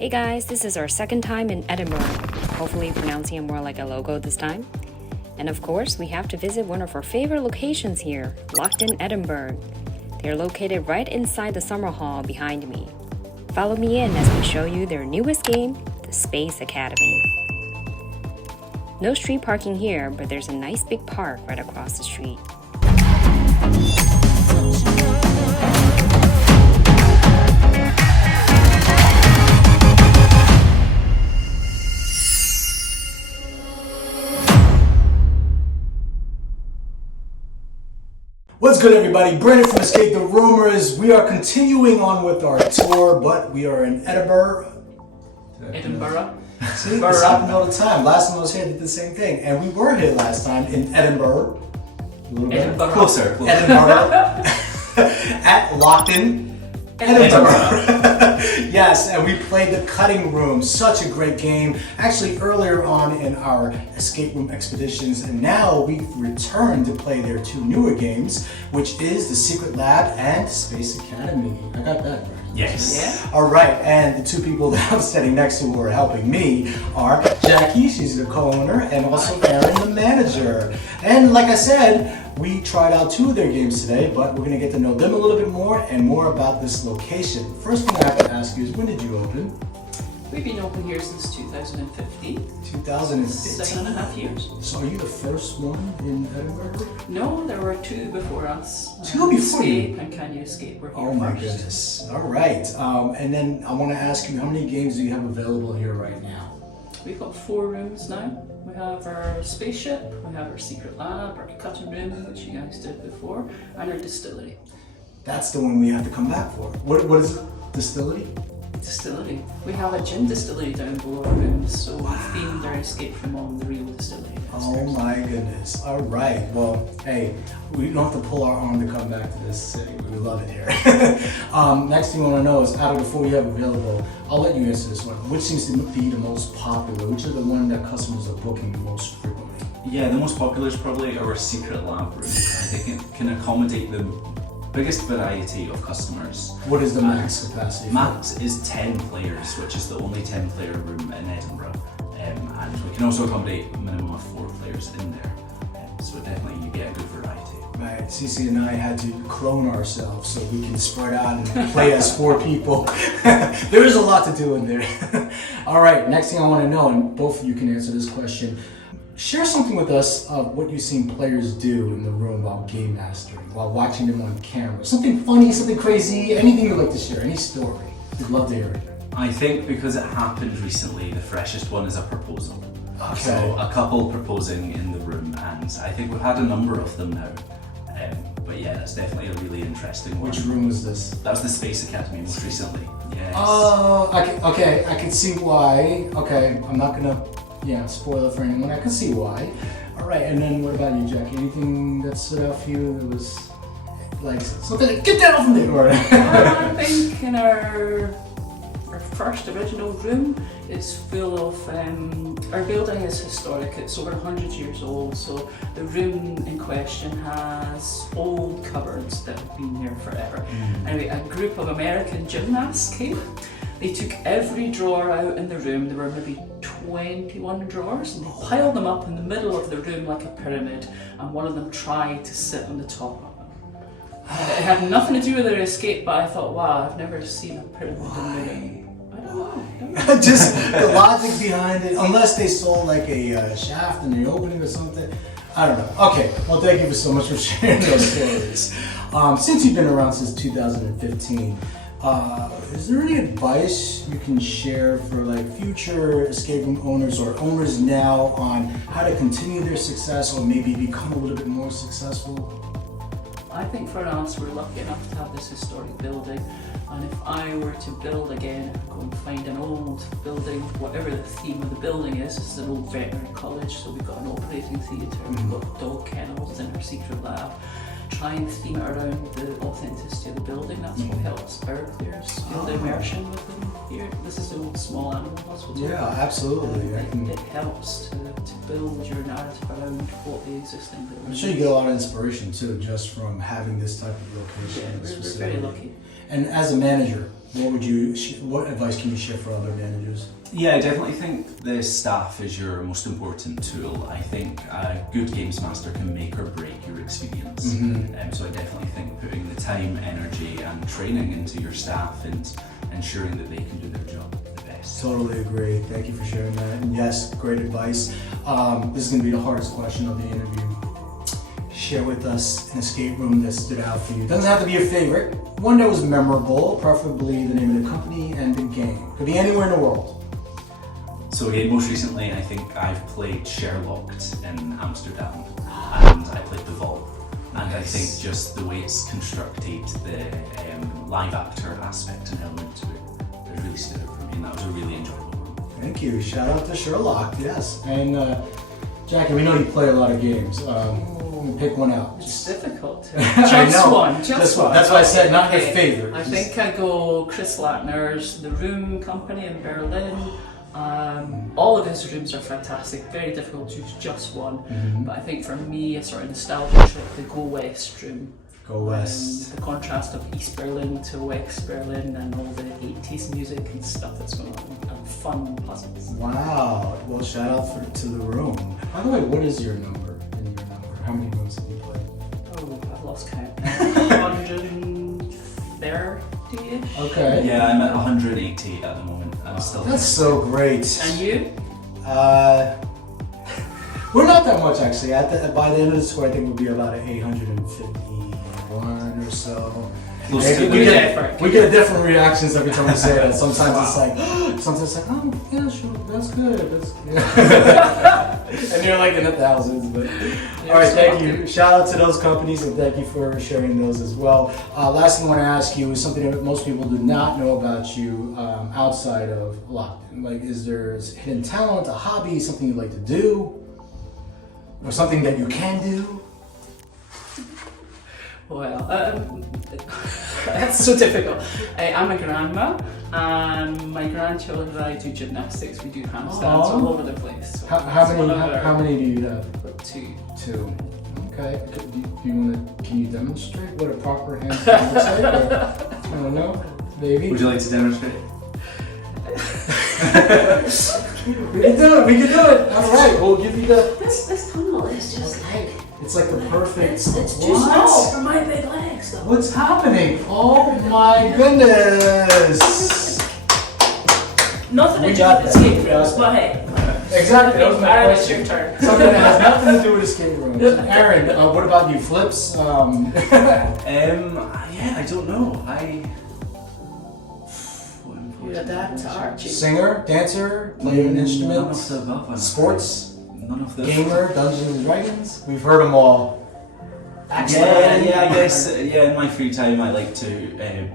Hey guys, this is our second time in Edinburgh, hopefully pronouncing it more like a logo this time. And of course, we have to visit one of our favorite locations here, Locked In Edinburgh. They're located right inside the summer hall behind me. Follow me in as we show you their newest game, the Space Academy. No street parking here, but there's a nice big park right across the street. What's good, everybody? Brandon from ESCAPETHEROOMers. We are continuing on with our tour, but we are in Edinburgh. Edinburgh. See, this happens all the time. Last time I was here, I did the same thing. And we were here last time in Edinburgh. A little bit Edinburgh. closer. Edinburgh. At Locked In Edinburgh. Yes, and we played the Cutting Room. Such a great game. Actually, earlier on in our escape room expeditions, and now we've returned to play their two newer games, which is the Secret Lab and Space Academy. I got that right. Yes. Yeah. All right, and the two people that I'm standing next to who are helping me are Jackie, she's the co-owner, and also Aaron, the manager. And like I said, we tried out two of their games today, but we're going to get to know them a little bit more and more about this location. First thing I have to ask you is, when did you open? We've been open here since 2015. 2015. 7.5 years. So are you the first one in Edinburgh? No, there were two before us. Two before Escape you? and Can You Escape were here Oh my first. goodness. All right. And then I want to ask you, how many games do you have available here right now? We've got 4 rooms now. We have our spaceship, we have our secret lab, our cutting room, which you guys did before, and our distillery. That's the one we have to come back for. What is it? Distillery? Distillery. We have a gin distillery down below our rooms, so we've themed our escape from on the real distillery. Oh my goodness. All right. Well, hey, we don't have to pull our arm to come back to this city. We love it here. Next thing I want to know is, out of the 4 you have available, I'll let you answer this one. Which seems to be the most popular? Which are the one that customers are booking the most frequently? Yeah, the most popular is probably our secret lab room. I think it can accommodate the biggest variety of customers. What is the max capacity? Max is 10 players, which is the only 10-player room in Edinburgh. And we can also accommodate a minimum of 4 players in there. So definitely you get a good variety. Right, Cece and I had to clone ourselves so we can spread out and play as 4 people. There is a lot to do in there. All right, next thing I want to know, and both of you can answer this question, share something with us of what you've seen players do in the room while game mastering, while watching them on camera. Something funny, something crazy, anything you'd like to share, any story. We'd love to hear it. I think because it happened recently, the freshest one is a proposal. Okay. So a couple proposing in the room, and I think we've had a number of them now. But yeah, that's definitely a really interesting one. Which room was this? That was the Space Academy most recently. Yes. Oh, okay, I can see why. Okay, I'm not gonna, spoil it for anyone. I can see why. All right, and then what about you, Jackie? Anything that stood out for you that was like something? Get that off of me! I think in our first original room is full of, our building is historic, it's over 100 years old, so the room in question has old cupboards that have been there forever. Anyway, a group of American gymnasts came. They took every drawer out in the room. There were maybe 21 drawers, and they piled them up in the middle of the room like a pyramid, and one of them tried to sit on the top of them. It had nothing to do with their escape, but I thought, wow, I've never seen a pyramid in the room. I don't know. Just the logic behind it, unless they saw like a shaft in the opening or something. I don't know. Okay, well, thank you so much for sharing those stories. Since you've been around since 2015, is there any advice you can share for like future escape room owners or owners now on how to continue their success or maybe become a little bit more successful? I think for us, we're lucky enough to have this historic building, and if I were to build again, I'd go and find an old building, whatever the theme of the building is. This is an old veterinary college, so we've got an operating theatre, we've got dog kennels in our secret lab. Try and theme it around the authenticity of the building. That's what helps our players feel the immersion within here. This is an old small animal hospital. Yeah, absolutely. It helps to build your narrative around what the existing building I'm sure you get a lot of inspiration too, just from having this type of location. Yeah, we're very lucky. And as a manager, What advice can you share for other managers? Yeah, I definitely think the staff is your most important tool. I think a good games master can make or break your experience. So I definitely think putting the time, energy and training into your staff and ensuring that they can do their job the best. Totally agree. Thank you for sharing that. And yes, great advice. This is going to be the hardest question of the interview. Share with us an escape room that stood out for you. Doesn't have to be your favorite. One that was memorable, preferably the name of the company and the game. Could be anywhere in the world. So again, most recently I think I've played Sherlocked in Amsterdam and I played the Vault. And I think just the way it's constructed, the live actor aspect and element to it really stood out for me, and that was a really enjoyable one. Thank you. Shout out to Sherlock, yes. And Jackie, we know you play a lot of games. Pick one out. It's difficult. I know. Just one. That's why I said not your favorite. I think I go Chris Lattner's The Room company in Berlin. All of his rooms are fantastic, very difficult to choose just one. But I think for me, a sort of nostalgia trip, the Go West room. Go West. The contrast of East Berlin to West Berlin and all the 80s music and stuff that's going on, and fun puzzles. Wow. Well, shout out to the room. By the way, what is your number? How many rooms have you played? Oh, I've lost count. 130-ish. Okay. Yeah, I'm at 180 at the moment. I'm still That's so great. And you? We're not that much actually. By the end of the tour, I think we'll be about 851 or so. We get different reactions every time we say that. Sometimes it's like, oh yeah, sure, that's good. And you're like in the thousands. But all right, thank you. Shout out to those companies and thank you for sharing those as well. Last thing I want to ask you is something that most people do not know about you outside of Locked In. Like, is there hidden talent, a hobby, something you like to do, or something that you can do? Well, that's so difficult. I'm a grandma, and my grandchildren and I do gymnastics. We do handstands all over the place. So how many do you have? Two. Two. Okay. Can you demonstrate what a proper handstand looks like? I don't know. Maybe. Would you like to demonstrate? We can do it. All right. We'll give you the. This tunnel is just like. It's like the perfect. It's too small for my big legs, though. What's happening? Oh my goodness! Nothing to We do got with that. escape rooms, but hey. Exactly. That was my Aaron, it's question. your turn. Something that has nothing to do with escape rooms. Aaron, what about you? Flips? Yeah, I don't know. You adapt to Archie. Singer, dancer, play an instrument, None of the above, I'm sports, None of the gamer, Dungeons and Dragons. We've heard them all. Yeah, I guess. In my free time, I like to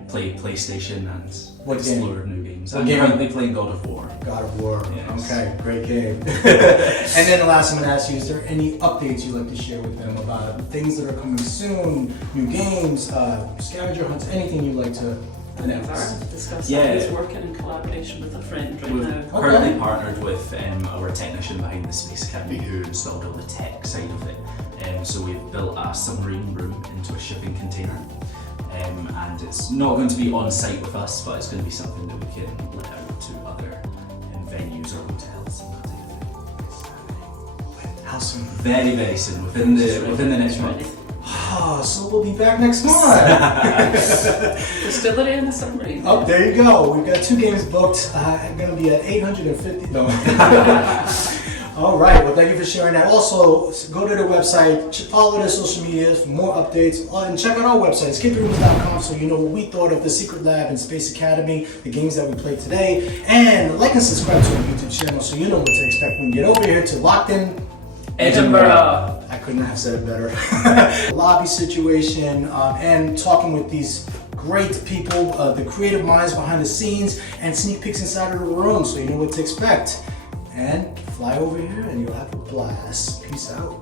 play PlayStation and What game? explore new games. What I'm game? currently playing God of War. God of War. Yes. Okay, great game. And then the last thing I'm going to ask you, is there any updates you'd like to share with them about things that are coming soon, new games, scavenger hunts, anything you'd like to announce? Aaron, discuss Yeah. that. He's working in collaboration with a friend right We've now. currently partnered with our technician behind the Space Academy who installed all the tech side of it. So we've built a submarine room into a shipping container. And it's not going to be on site with us, but it's going to be something that we can let out to other venues or hotels and that type of thing. How soon? Very, very soon, within the next month. Oh, so we'll be back next month. Distillery in the submarine. Oh, there you go. We've got 2 games booked. I'm going to be at 850. No. All right. Well, thank you for sharing that. Also, go to the website, follow their social media for more updates, and check out our website, escapetheroomers.com, so you know what we thought of the Secret Lab and Space Academy, the games that we played today. And like and subscribe to our YouTube channel so you know what to expect when you get over here to Locked In Edinburgh. I couldn't have said it better. Lobby situation and talking with these great people, the creative minds behind the scenes, and sneak peeks inside of the room so you know what to expect. And fly over here and you'll have a blast. Peace out.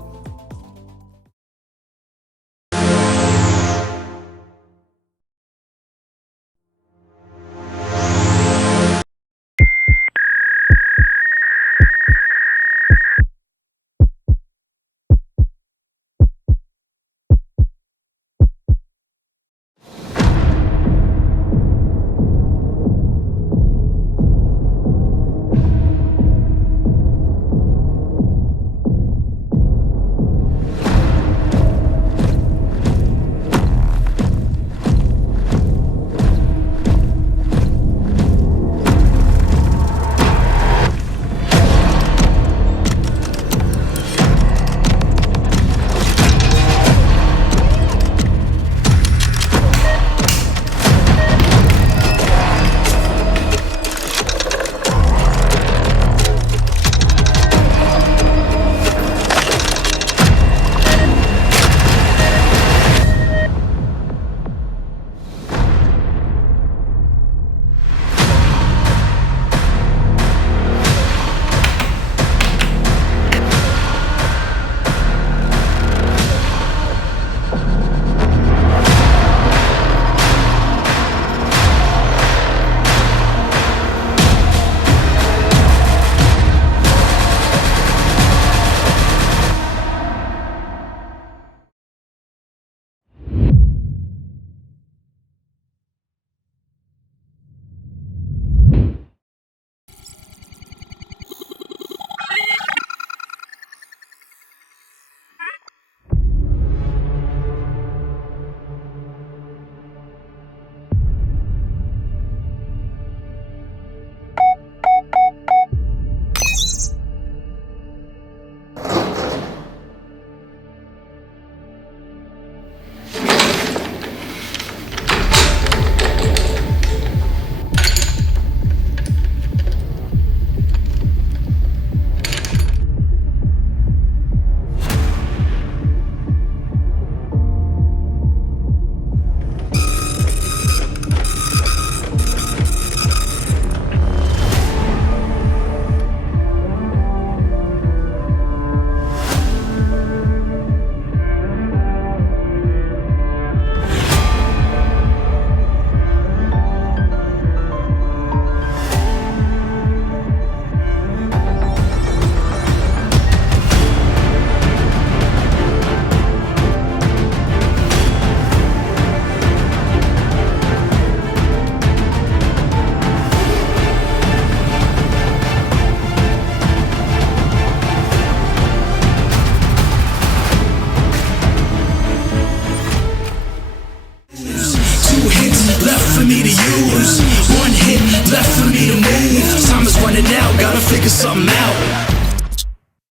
something out.